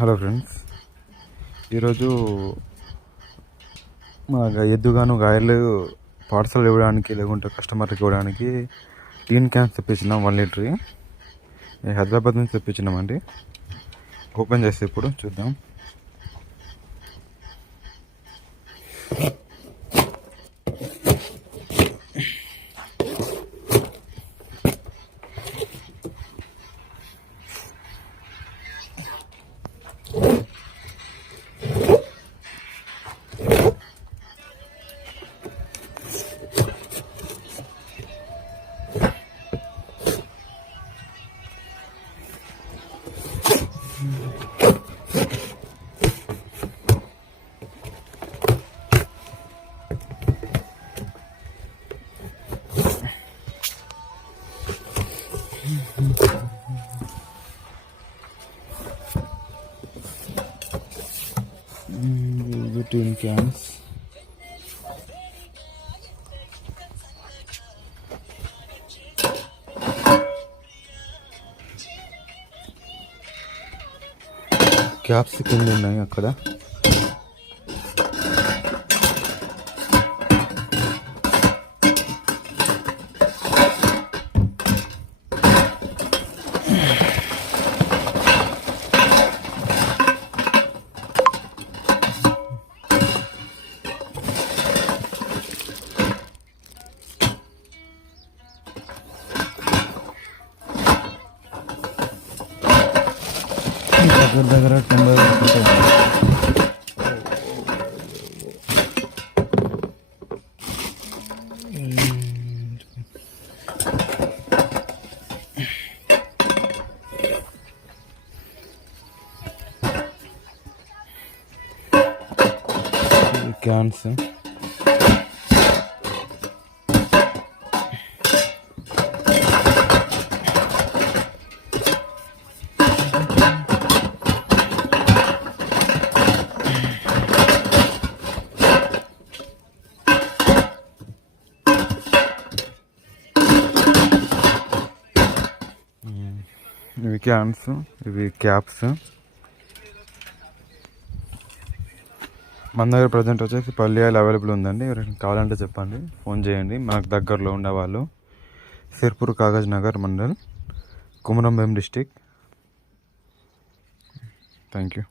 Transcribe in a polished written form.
Hello friends, ఈరోజు మా ఎద్దుగాను గాయలు parcel ఇవ్వడానికి లేకుంటే కస్టమర్కి ఇవ్వడానికి టీన్ క్యాన్స్ తెప్పించినాం 1 లీటర్. హైదరాబాద్ నుంచి తెప్పించినామండి. ఓపెన్ చేస్తే ఇప్పుడు చూద్దాం. టీన్ క్యాన్స్ క్యాప్స్ కింద ఉన్నాయి అక్కడ. దగ్గర 90 క్యాన్స్. ఇవి క్యాన్స్, ఇవి క్యాప్స్. మన దగ్గర ప్రజెంట్ వచ్చేసి పల్లి ఆయిల్ అవైలబుల్ ఉందండి. ఎవరైనా కావాలంటే చెప్పండి, ఫోన్ చేయండి. మనకు దగ్గరలో ఉండేవాళ్ళు Sirpur Kagaz Nagar mandal, Kumaram Bheem district. Thank you.